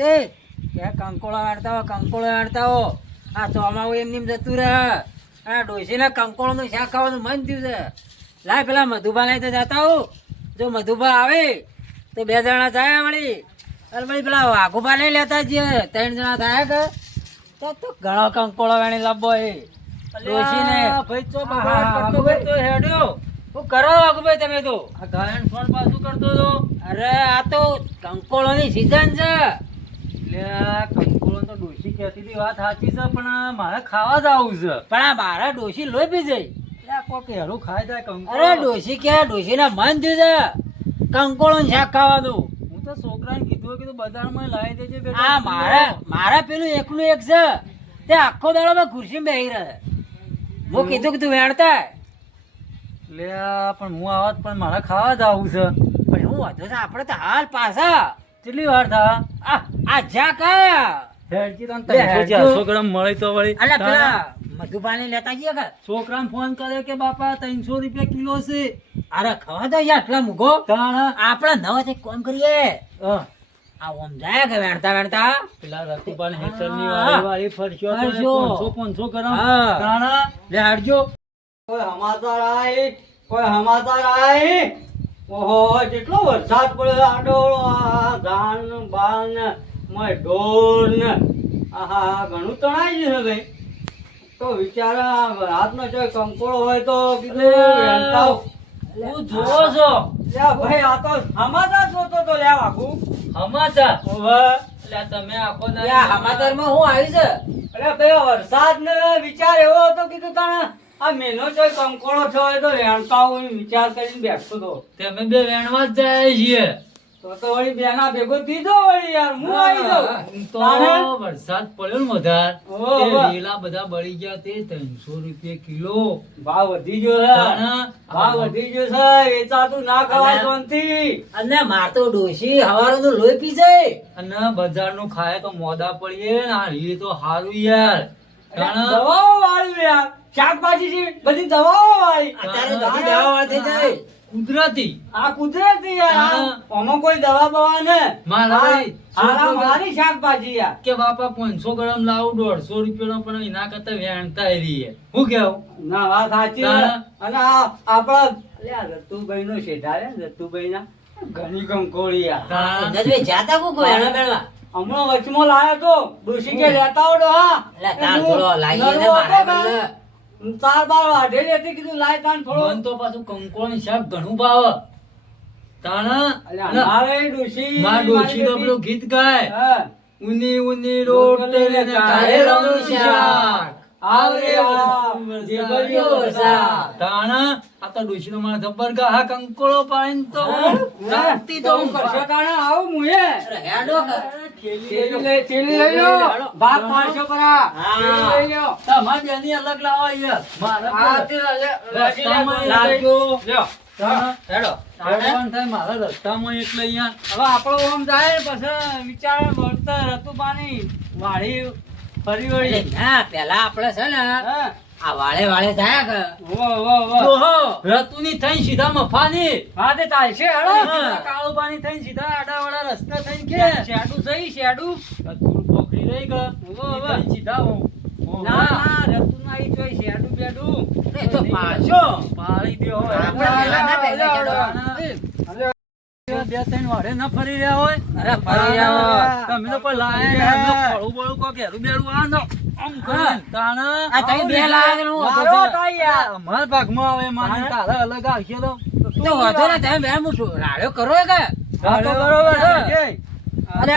છે કે કંકોળો વાળતા હો આ ચોમાવું એમની જતું રહે આ ડોશીને કંકોળોનું શાક ખાવાનું મન થયું છે લાય પેલા મધુબા લઈ તો જતા હો જો મધુબા આવે તો 2 જણા જાય વળી અને વળી પેલા વાઘુબા લઈ લેતા જઈએ 3 જણા થાય કે તો ઘણો કંકોળો વેણી લાવવો એ ડોશીને ભાઈ ચો બગાડ કરતો કરતો હેડ્યો શું કરો વાઘુભાઈ તમે તો આ ગાયન ફોન પાછું કરતો તો અરે આ તો કંકોળોની સીઝન છે એટલે આ કંકોળો તો ડોશી કહેતી હતી વાત સાચી છે પણ મારે ખાવા જ આવું છે પણ આ મારા ડોશી લોહી પી જાય એટલે આ કોક હેરું ખાઈ જાય કંકોળો. અરે ડોશી કે ડોશીને મન થયું છે કંકોળો શાક ખાવાનું હું તો છોકરાને કીધું કે તું બજારમાં લાવી દેજે બેટા. આ મારા પેલું એકલું એક છે તે આખો દાડો મેં ખુરશી બેહી રહે હું કીધું કે તું વેણતા એટલે આ પણ હું આવત પણ મારે ખાવા જ આવું છે પણ હું વાંધો છે આપણે તો હાલ પાછા કેટલી વાર થા આ જા કયા હેડજી તને બે હેડજો. 300 ગ્રામ મળે તો વળી અલા પેલા મધુબાને લેતા જઈએ કે છોકરાને ફોન કરે કે બાપા 300 રૂપિયા કિલો છે અરે ખવા દો યાર આટલા મૂકો તાણ આપણે નવા થી કોમ કરીએ હા. આ ઓમ જાય કે વેણતા પેલા રતુબાન હેતરની હા. વાળી ફરશો તો ફરશો. 500 ગ્રામ હા. તાણા લે હાડજો કોઈ સમાચાર આય ઓહો કેટલો વરસાદ પડ્યો આડોળો આ ધાન ને બાન ને મય ઢોર ને આહા ઘણું તણાઈ ગયું છે ભાઈ તો વિચારા હાથનો જો કંકોળો હોય તો કીધું વેણતા આવ. હું જોવો છો લ્યા ભાઈ આ તો સમાચાર જોતો તો લ્યા વાઘુ સમાચાર ઓવે એટલે તમે આખો યા સમાચારમાં હું આવી છે અરે ભાઈ વરસાદ ને વિચાર એવો હતો કીધું તાણે આ મેનો જો કંકોળો છો એ તો વેણતા આવું એમ વિચાર કરીને બેઠો તો તમે બે વેણવા જ જાય છીએ તો વળી બેના ભેગો દીધો વળી યાર હું આવી જાઉં તો તાણે? વરસાદ પડ્યો ને વધાર ઓહો. તે રેલા બધા બળી ગયા તે 300 રૂપિયા કિલો ભાવ વધી ગયો છે તાણે? ભાવ વધી ગયો છે વેચાતું ના ખવાય અને- શાંતિ. અને માર તો ડોશી હવારનું લોહી પી જાય અને બજારનું ખાય તો મોદા પડીએ ને આ રી તો હારું યાર તાણે? દવાઓ વાળી યાર શાકભાજી છે બધી દવાઓ વાળી અત્યારે બધી દવા વાળી થઈ જાય કુદરતી આ કુદરતી યાર હા. આમાં કોઈ દવા બવા ને મારા ભાઈ, આરામ છોકરો- વાળી શાકભાજી યાર કે બાપા 500 ગ્રામ લાવું 150 રૂપિયાનો પણ એના કરતા વેણતા રહીએ હું કેવું ના વાત સાચી છે. તાણે? અને આ આપણા અલ્યા રતુભાઈ નો શેઠા રે રતુભાઈ ના ઘણી કંકોળી યાર તાણે? નજવે જાતા કોકો એના બેળવા હમણાં વચમાં લાયો તો ડોશી કે લેતા આવડો હા એટલે તાર થોડો લાગી ને નરવો મારા હતો બદલે. કાં? તાર બાર વાઢેલી હતી કીધું લાય તાન થોડો મન તો પાછું કંકોળનું શાક ઘણું ભાવે તાણા અલ્યા અને મારે ડોશી માર ડોશી તો મારી પેલું ગીત ગાય હા. ઉની ઉની રોટલી ને કારેલાનું શાક આવરે આવ, દેવળિયો વરસાદ. તાણા આ તો ડોશીનો મારા જબ્બર ગા હા કંકોળો પાડીને તો રાતી તો હું કરશો તાણે આવું મુએ અરે હેડો કે. થેલી લઈ લો ભાગ પાડશો પરા થેલી લઈ લો તમારી બેની અલગ લાવો યાર આ મારે તે રસ્તામાં લાગજો લ્યો. તાણા? હેડો હેડવાનું થાય મારા રસ્તામાં એટલે અહીંયા હવે આપણો ઓમ જાય ને પછી વિચાર વળતર રતુબાની વાળી ફરી વળી એટલે ના પેલા આપણે છે ને હા. આ વાળે થાય કે વાહ. ઓહો રતુની થઈને સીધા મફાની હા તે ચાલશે હેડો સીધા કાળુબાની થઈને સીધા આડાવાળા રસ્તા થઈને કે શેડું સહી શેડું થોડું પકડી રહી ગયો ઓહો. થઈને સીધા હું ના રતું ના ઈ જોઈ શેડું બેડું એ તો પાછો પાડી દ્યો હવે. આપણે પેલા ના પહેલા તાણા. બે ત્રણ વાડે ના ફરી રહ્યા હોય અરે ફરી રહ્યા. તમે તો કોઈ લાયા ને ફળું બળું કોઈ ઘેરું બેરું આ નો આમ કરીને તાણા. આ તમે બે લાગે ને હું મારો હતો તો છે. યાર અમારા ભાગમાં આવે માની તારા અલગ આવશે તો તો વાંધો ને તમે બે મૂઠું રાડ્યો કરો કે હા તો બરોબર છે. અરે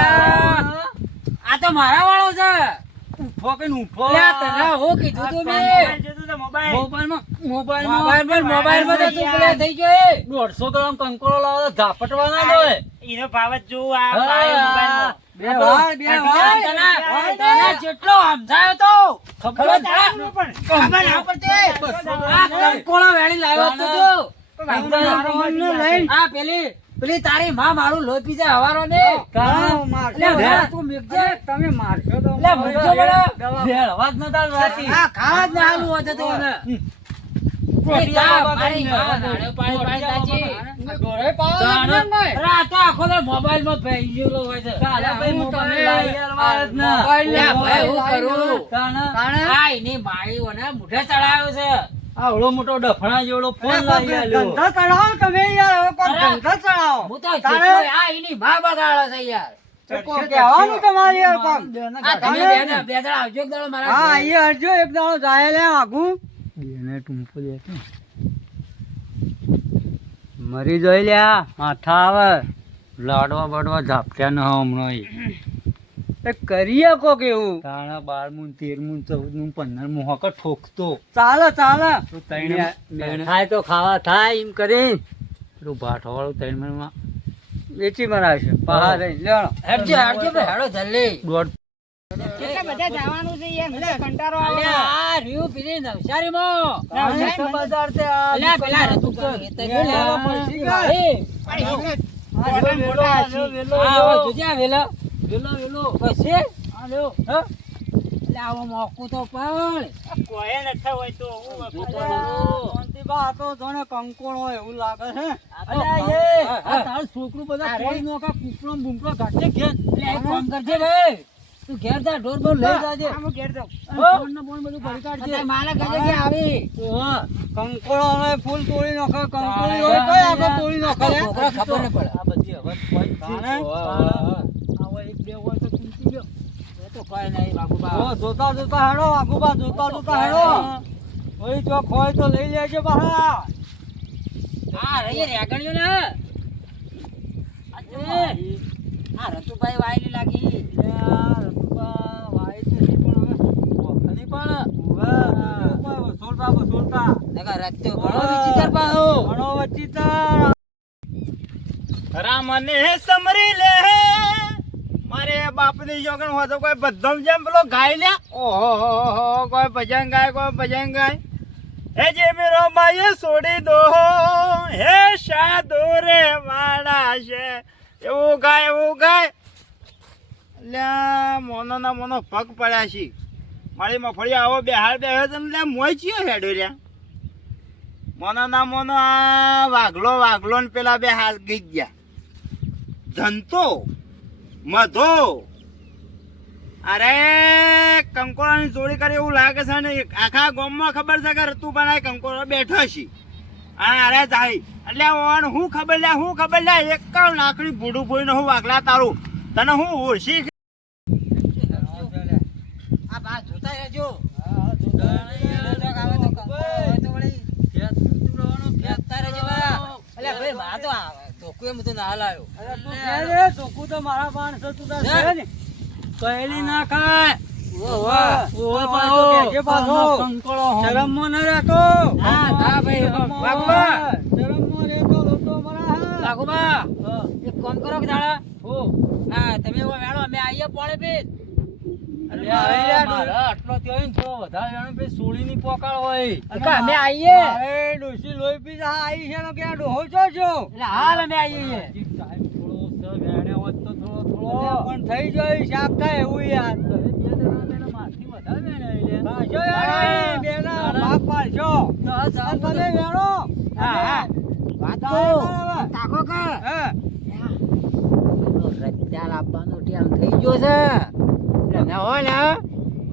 આ તો મારા વાળો છે ઉઠો કે ઉઠો લે તને હું કીધું તું મેં મોબાઈલમાં મોબાઈલમાં તો તું પેલા થઈ ગયો એ 150 ગ્રામ કંકોળો લાવો તો ઝાપટવાના જ હોય એનો ભાવ જ જોવું આ હા. મોબાઈલમાં. બે વાર તને જેટલો સમજાયો તો ખબર જ ના. ખબર ના પડતી આ કંકોળો વેણી લાવ્યો તો તું આ પેલી તારી માં મારું લોહી પી જાય હવારો ને લે ભલા તું મેકજે તમે મારશો તો લે મૂકજો ભલા. ભેળવા જ નતા રાતી. આ ખાવા જ ના હાલું હોતે તો એને. એ જા, મારી માં નાળિયો પાડી પાડી તાજી. ઢોરે પાડો તાણ. ને ભાઈ. અરે આ તો આખો દાડો મોબાઈલમાં ભેઈ ગયેલો હોય છે. કાલા ભાઈ હું મોબાઈલ તમે લાઈ આલવા જ ના. મોબાઈલ લે ભાઈ, હું લાઈ કરું? ના. તાણ. તાણે? આ એની માળીઓને મુઠે ચડાયો છે. આવડો મોટો ડફણા જેવડો ફોન લાવી આલ્યો. ધંધો ચડાવો તમે યાર, હવે કોઈ અરે, ધંધો ચડાવો. હું તો તાણે? જેટલો આ એની માં બગાડે છે યાર. તો કોઈ કહેવાનું તમારે યાર કોક. આ તમે તાણે? બે દાડા આવજો એક દાડો મારા હા ઘરે. એ હરજો એક દાડો જાય લે આગું બેને ટૂંપો દે કે. મરી જોઈ લ્યા માથા આવે લાડવા બાડવા ઝાપટ્યા ન હમણાં એ કરીએ કોક એવું. તાણા 12મું 13મું 14મું 15મું હોક ઠોકતો ચાલે ચાલે. તો થાય તો ખાવા થાય એમ કરી પેલું ભાઠવાળું 3 મહિનામાં વેચી મરાવશે પહાડ રહી લેવાનો. હેડજો હેડજો ભાઈ, હેડો જલ્દી. દોઢ કેટલા બધા જવાનું છે યાર, મને કંટાળો આવે. અલ્યા, આ રહ્યું પેલી નવસારીમાં. બજાર તે અલ્યા, પેલા રતુભાઈ એ તો જો લેવા પડશે કે ભાઈ. પણ એટલે આ હવે જોજે આ વેલો. પછી? હા? અલ્યા, આવો મોકું તો પણ. કોઈ નથી હોય તો હું શાંતિબા, આ તો જાણે કંકોળ હોય એવું લાગે છે. અલ્યા એ આ તાર છોકરું બધા તોડી નોખા કૂપડો બૂમડો ઘાટે ઘેર એટલે એક કામ કરજે ભાઈ, તું ઘેર જા, ઢોર બોર લઈ જાજે. હું ઘેર જાઉં. ફોન ને બોન બધું ભરી કાઢજે અત્યારે મારે ઘરે જે આવી. હા કંકોળો અને ફૂલ તોડી નાખે, કંકોળી હોય તોય આગળ તોડી નાખે લે. છોકરા ખબર ન પડે. આ બધી હવે કોઈ તાણે? આવો એક બે હોય તો ચૂંટી ગયો એ તો કોઈ નહીં બાપુબા. ઓ, જોતા જોતા હેડો આગુબા, જોતા જોતા હેડો. કોઈ ચોક હોય તો લઈ લેજો બહાર. આ રહી રેગણ્યો ને. આ રતુભાઈ વાયલી લાગી. નકર રત્યો ઘણો વિચિત્ર પાહો. રામને સમરી લે મારે બાપની જોગણ હોય તો કોઈ બધમ જેમ પેલો ગાય લ્યા. ઓહો કોઈ ભજન ગાય, કોઈ ભજન ગાય. હે જે મેરો માયે છોડી દો, હે સાધુ રે માણા છે, એવું ગાય એવું ગાય. લ્યા મોનો ના મોનો પગ પડ્યા છે. મારી મફળી આવો બેહાડ બેહે છે ને લ્યા મોય ચિયો હેડો લ્યા. મોનો ના મોનો આ વાઘલો ને પેલા બે હાલ ગઈ ગયા. જંતો મધો અરે કંકોડાની જોડી કરી એવું લાગે છે ને આખા ગામમાં ખબર છે કે રતુભાઈ કંકોડો બેઠો છે. અરે જાય એટલે ઓન હું ખબર લે એક લાકડી ભૂડું ભૂઈને હું વાગલા તારું તને હું ઓળશી. આ બા જોતા રહેજો. અલ્યા ભાઈ, મારે તો આ ધોકું એમ તો ના લાયો. ચોખ્ખું તો મારા પાન છે, તું તાર હે? છે ને. પહેલી ના ખાય ઓય પાછો કહેજે પાછો. શરમમાં ન રહેતો. હા, હા ભાઈ, શરમમાં બાપુબા. શરમમાં રહેતો લોટો મરા. બાપુબા, એક કામ કરો કે દાડા. હા, તમે એવો વેણો, અમે આવીએ પોણે પીન. આટલો થયો ને થોડો વધારે જાણે પછી સોળીની પોકાળ હોય અમે આવીએ. અરે ડોશી લોહી પી જા આઈ છે ને કે આ ડોહો છો છો. એટલે હાલ અમે આવીએ. ટાઈમ થોડો છે વેણે હોત તો થોડો પણ થઈ જાય શાક થાય એવું યાર. બે જણા બેના મારથી વધારે વેણે આઈ લે. પાછો યાર બેના ભાગ પાડશો. અને તમે વેણો. હા, હા. વાત તો તાકો કે હે રત્યા લાવવાનો ટાઈમ થઈ ગયો છે. એટલે ના હોય ને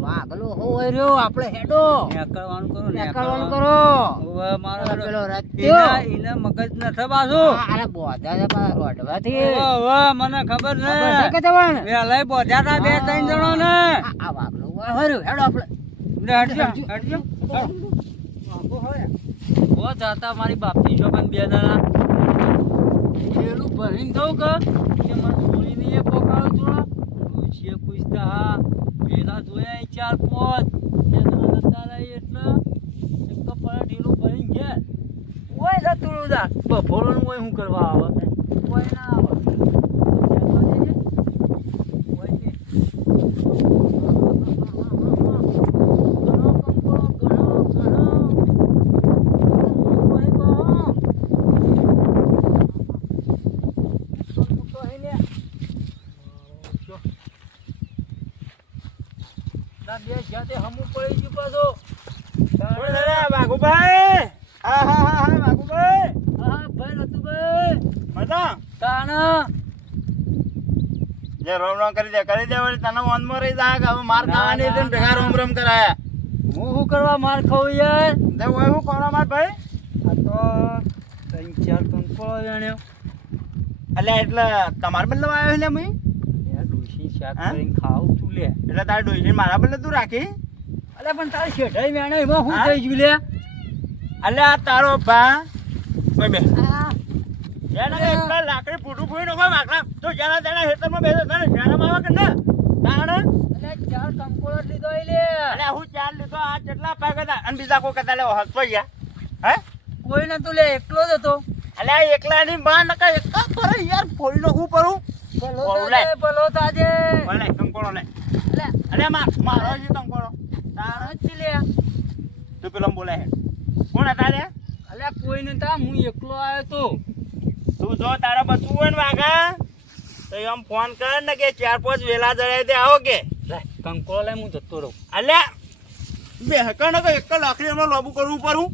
વાગલો હોય રહ્યો, આપણે હેડો નેકળવાનું કરો નીકળવાનું કરો. હવે મારો પેલો રત્યો. એને મગજ નથી પાછું. અરે બોધા છે પાછા રોડવાથી. હવે મને ખબર ખબર છે ને કે તમને? વેલાય બોધ્યા તા બે ત્રણ જણો ને. આ વાગલો હોય રહ્યો, હેડો આપણે. લે હટજો હટજો. બહુ જાતા મારી બાપની શોભન બે જણા પેલું ભરીને થયું કે મને સોળીને એ પોકાળો જોડો ડોશીએ પૂછતા હા પેલા જોયા 4-5 બે જણા નતા રહી એટલે એક તો પરા ઢીલું ભરીને ગયા ઓય જતું ઉદા બફોરોનું ઓય શું કરવા આવે ઓય ના આવે ઓય ને બે જાતે હમું પડી ગયું પાછો વાઘુભાઈ, હા વાઘુભાઈ. હા ભાઈ રતુભાઈ જે રોમ રોમ કરી દે વળી તને મનમાં રહી જાય કે હવે માર ખાવાની છે ને ભેગા રોમ રોમ કરાયા હું શું કરવા માર ખાવું યાર? તે ઓય હું કરો માર ભાઈ આ તો 3-4 કંકોળો જાણ્યો. એટલે તમાર બદલે આવ્યો એટલે મેં યાર ડોશી શાક હા? કરીને ખાવું તું લે. એટલે તારે ડોશી મારા બદલે તું રાખી અલે પણ તારે શેઠાઈ મેણે એમાં શું હા? થઈ ગયું લે? એટલે આ તારો ભા ઓય બે આ એને એક લાકડી ફૂટું ફૂઈ નો કોઈ વાકડા તો જ્યાં તેના ખેતરમાં બેસો તને શરમ આવે કે ના તાણ અલે 4 કંકોળો જ લીધો ઈ લે. અને હું ચાલ લીધો આ કેટલા પાક હતા અને બીજા કોઈ કહેતા લે હસતો ગયા હે કોઈ નતું લે, એકલો જ હતો. એટલે આ એકલાની માં નકા એક પર યાર ફોઈનો હું કરું ભલો ઓલે. તાજે, ભલો તાજે. ઓલે કંકોળો લે અલે અરે મારો છે કંકોળો તાણ જ લે. તું પેલો બોલે હે કોણ હતા લે અલે કોઈ નતા, હું એકલો આવ્યો તો. તું જો તારા બચવું હોય ને વાઘા તો એમ ફોન કર ને કે 4-5 વેલા જડે તે આવો કે લે કંકોળો લઈ હું જતો રહું. અલ્યા બે હકણ કે એક લાકડી એમાં લોબુ કરવું પડું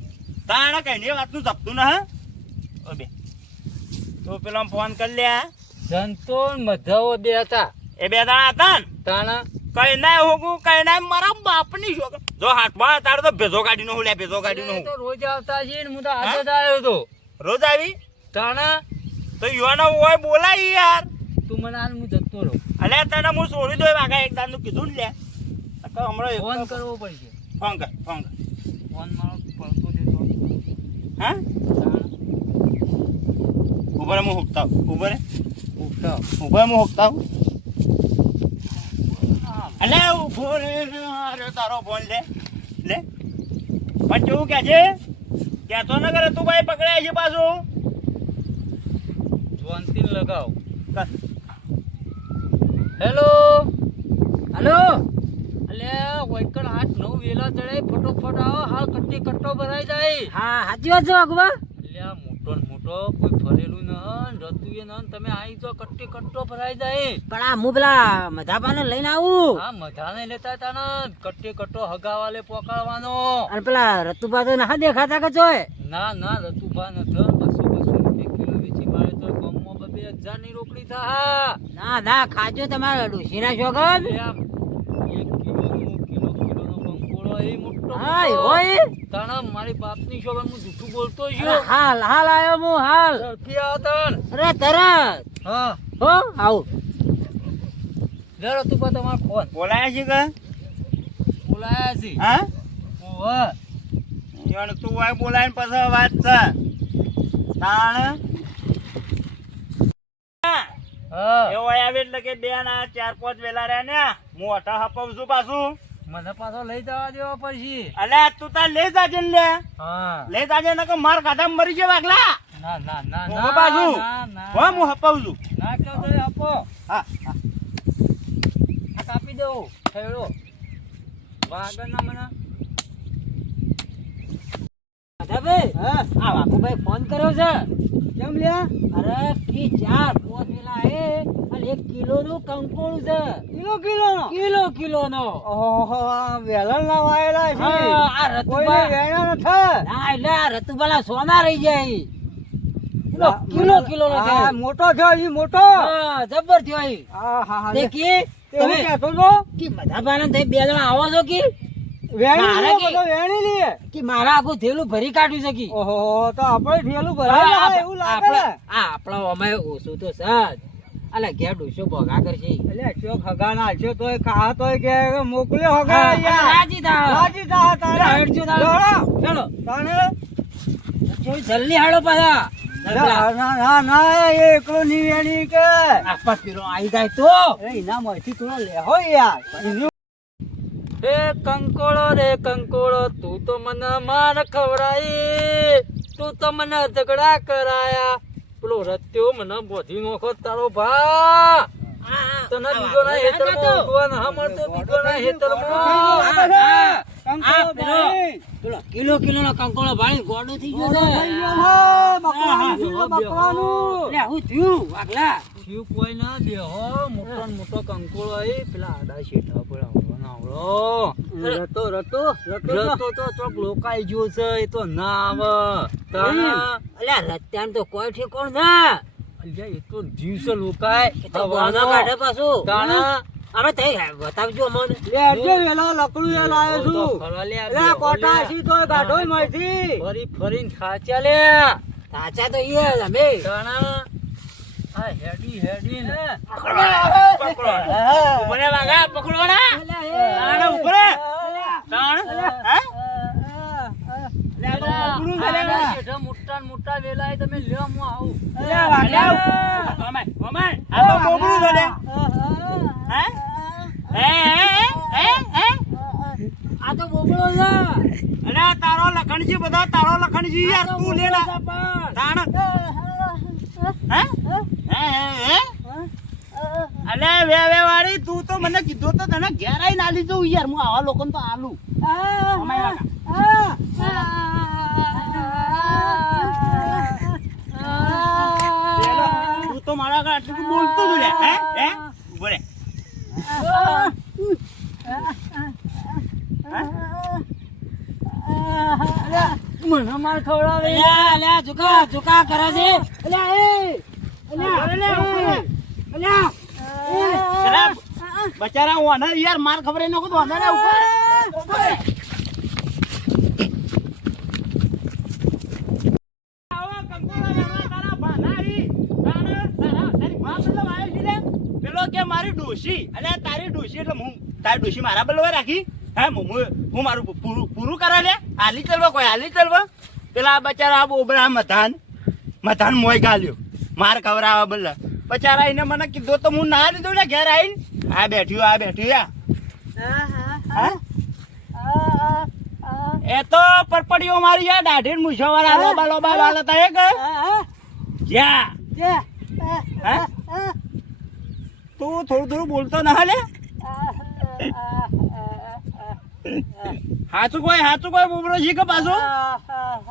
તાણે કઈ ને વાતનું જપતું ના હે બે તું પેલો ફોન કરી લે જંતો ને મધાઓ બે હતા. એ બે દાણા હતા ને તાણા કઈ ના હોગું કઈ ના મારા બાપની છોકરા જો હાથમાં તારે તો ભેજો કાઢીનો હું લે ભેજો કાઢીનો અલે હું તો રોજ આવતા છે ને હું તો આજે જ આવ્યો તો. રોજ આવી તાણા તો યુવાનો હોય બોલાય યાર તું મને હાલ હું જતો રહું. અલ્યા તને હું છોડી દો વાઘા એક દાનનું કીધું ને લે તો હમણાં ફોન કરવો પડશે. ફોન કર ફોન મારો પડતો દેતો. હા તાણા ઉભરે હું હુકતા ઉભરે ઉઠાવ. ઉભરે હું હુકતા અલે ઉભો રે અરે તારો ફોન લે પણ કેવું કે છે કહેતો ન કરે તું ભાઈ પકડાય છે પાછું જોનથી લગાવ. કર. હેલો. હલો અલે વૈકણ 8-9 વેલા ચડે, ફટોફટ આવો, હાલ કટ્ટી કટ્ટો ભરાઈ જાય. હા સાચી વાત છે વાઘુબા. અલ્યા મોટો ને મોટો કોઈ ફરેલું ન રતુએ ન તમે આવી જો કટ્ટી કટ્ટો ભરાઈ જાય. પણ આ હું પેલા મધાપાને લઈને આવું હા મધાને લેતા તા ને કટ્ટી કટ્ટો હગાવાલે પોકાળવાનો. અને પેલા રતુભા તો ના દેખાતા કે જોય. ના ના રતુભા ન થયો 200 રૂપિયા કિલો વેચી મારે તો ગામમાં 2000 ની રોકડી થા. ના ના ખાજો તમારા ડોશીના શોખન. કિલો નો કંકોળો એ મોટો હા મોટો. હોય તાણા મારી બાપની શોગન હું જૂઠું બોલતો અરે છું. હાલ હાલ આવ્યો હું હાલ. ઝડપી આવતા ને. અરે તરત હા હો આવું. લે રતુભા તમારો ફોન બોલાય છે કે બોલાયા છે. હા ઓહો. યાર તું હોય બોલાય ને પછી વાત છે તાણ હા એવો આવે એટલે કે બે ના 4-5 વેલા રહ્યા ને હું અઠા હપાવું છું પાછું મને પાછો લઈ જવા દેવો પછી. અલે તું તાર લઈ જાજે ને લે હા લઈ જાજે ને કે માર ખાધા મરી જાય વાગલા ના ના ના હું ના પાછું ના ના હો હું હપાવું છું ના કેવું તો આપો. હા આ કાપી દો થેડો વાગર ના મને. મધાભાઈ આ વાઘુભાઈ ફોન કર્યો છે. કેમ લ્યા અરે કે 4-5 વેલા એ અને 1 કિલો નું કંકોળું છે. કિલો નો ઓહો વેલણ ના વાયેલા છે હા, આ કોઈને રતુભા વેણા નથી ના એટલે આ રતુભાલા સોના રહી જાય. કિલો નો હા, થાય. મોટો થયો ઈ મોટો હા જબર થયો ઈ. હા હા હા તે કી તે હું તમે કહેતો તો કે મધાભાઈ ને બે જણા આવો છો કે વેણી મારે લીએ, કે- બધો વેણી લીએ. કે મારા આખું થેલું ભરી કાઢ્યું છે કે ઓહો તો આપણે ઠેલું ભરાય હા, એવું લાગે ને આપણો અમે ઓછું તો સજ અલે ઘેર ડોસો ભોગા કરશે. એટલે ચોક હગા ના છે તોય ખા તોય કે મોકલ્યો હગા હા, અહીંયા. રાજી થાવ. રાજી થા તારે. હેડજો તારે. દોડો. ચાલો તાને જોઈ જલ્દી હાડો પાછા. ના ના ના ના એ એકલો ની વેણી કે આપા પેલો આવી જાય તો એ એના માંથી થોડો લેહો યાર એનું એ કંકોળો રે કંકોળો તું તો મને માર ખવડાઈ, તું તો મને ઝઘડા કરાયા. પેલો રત્યો મને બોધી નોખો તારો ભા. તને બીજો ના હેતરમાં ઊંઘવા ના મળતો, બીજો ના હેતરમાં. આ પેલો કિલો નો કંકોળો ભાળી ગોડો થઈ ગયો છે. બકરાનું એટલે હું થયું વાગલા શિવ કોઈ ના બેહો, મોટો ને મોટો કંકોળો આઈ પેલા આડા શેઠા પર આવડો. રતો રતો રતો તો ચોક લોકાઈ ગયો છે, એ તો ના આવે. તાના અલ્યા રત્યાન તો કોઈ ઠેકોણ ના અલ્યા એ તો જીવ છે લોકાય એ તો બોનો કાઢે પાછું તાણા અમે તઈ બતાવજો અમને લે અડજો વેલા લકડું એ લાયો તો છું ખરા લે આ લે બે કોટા બોલ્યા. છી તોય ગાઢોય મળતી ફરી ફરીને ખાચા લે સાચા તો ઈ અમે તાણા આ હેડી ને ઉપરે વાગા પકડો ના તાણે ઉપરે તાણ હે લે પકડું છે લે જેઠા મોટા ને મોટા વેલાય તમે લ્યો હું આવું લે વાગ્યા ઓમાય ઓમાય આ તો બોબડું છે લે હે હે આ તો બોબડો છે અરે તારો લખણજી બધો તારો લખણજી યાર તું લે લા તાણ હે અલે વે વાળી તું તો મને કીધું તો તને ઘેર આવીને આલી જઉં યાર હું આવા લોકોને તો આલું ઓમાય વાગા પેલો, તું તો મારા આગળ આટલું બધું બોલતો તું લે હે ઉભો રે મને માર ખવડાવે અલ્યા અલ્યા ઝુકા ઝુકા કરે છે અલ્યા એ ઉભો રે લે, ઉભો રે. અલ્યા પેલા બચારા હું અનાર યાર માર ખબર એ નકો તો અનાર ઉપર પેલો કે મારી ડોશી અને તારી ડોશી એટલે હું તારી ડોશી મારા બલવા રાખી હે હું મારું પૂરું કરે લે હાલી ચલવા કોઈ હાલી ચલવા પેલા બચારા બોબડા મધાન મોય ગાલ્યો માર ખવડાવવા બલ્લા બચારા એને મને કીધું તો હું ના લીધું ને ઘેર આવીને આ બેઠ્યું યા એ તો પરપડીઓ મારી યાર દાઢી મૂછો વાળા લોબા લોબા વાળા તા એક જ્યાં હે? તું થોડું બોલતો ના લે હાચું કોઈ બોબડો છે કે પાછો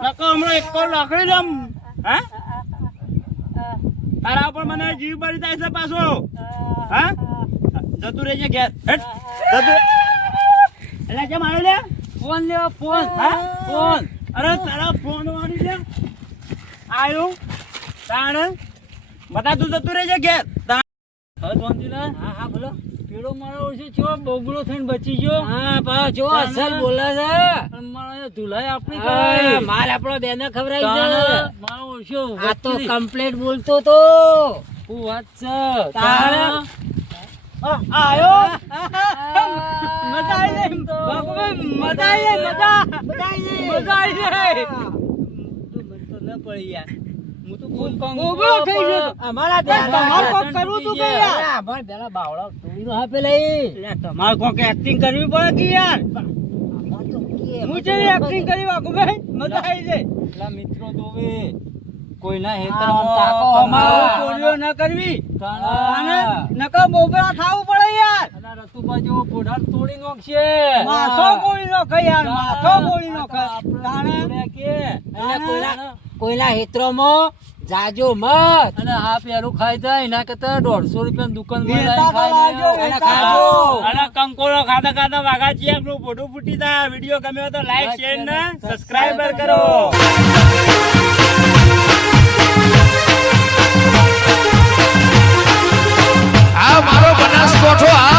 નકો હમણાં એક લાકડી આમ હે તારા ઉપર મને જીવ બળી જાય છે પાછો હા જતું રહેજે ઘેર હેટ જતું એટલે કેમ આવ્યો લે ફોન લેવા ફોન હા? ફોન અરે તારા ફોન વાળી લે આવ્યો તાણ બતા તું જતું રહેજે ઘેર હવે ધોનજીલાલ હા હા બોલો પેલો મારો ઓળશે ચેવો બોબડો થઈને બચી ગયો હા પા જો અસલ બોલે છે અને મારા ધુલાઈ આપણી હા, કરાઈ માલ આપણો બેને ખવડાવી છે મારો ઓળશો આ તો કમ્પ્લેટ બોલતો તો હું વાત છે તારે? આયો મજા આવી ગઈ. બાપુભાઈ, મજા આવી ગઈ, મજા આવી ગઈ. મને તો ન પડી યાર હું તો ફોન કાંગ ઉભો થઈ ગયો. અમારા બે તમારે કોક કરવું તું કે યાર અમાર પેલા બાવળા ટોળીનો હા પેલા એ તમારે કોક એક્ટિંગ કરવી પડે કે યાર અમાર તો કે હું જેવી એક્ટિંગ કરી વાગુભાઈ મજા આવી જાય એટલા મિત્રો દોવે કોઈના આમ તાકો અમારું અમારું ચોરીઓ ન કરવી અને હેતર નકર બોબડા ખાવું પડે યાર રતુબા જેવો પોઢાર તોડી નાખશે માથો ગોળી નો ખાય યાર માથો ગોળી નો ખાય તાણે એટલે કોઈના હેત્રોમાં જાજો મત અને આ પેરું ખાઈ જાય એના કરતા 150 રૂપિયા દુકાન વેતા તો લાવજો, એને વેતા. ખાજો. અને કંકોડો ખાતા વાઘાજી આપણું ફોટો ફૂટી તા વિડીયો ગમ્યો તો લાઈક શેર ને સબસ્ક્રાઇબર કરો આ મારો બનાસકોઠો આ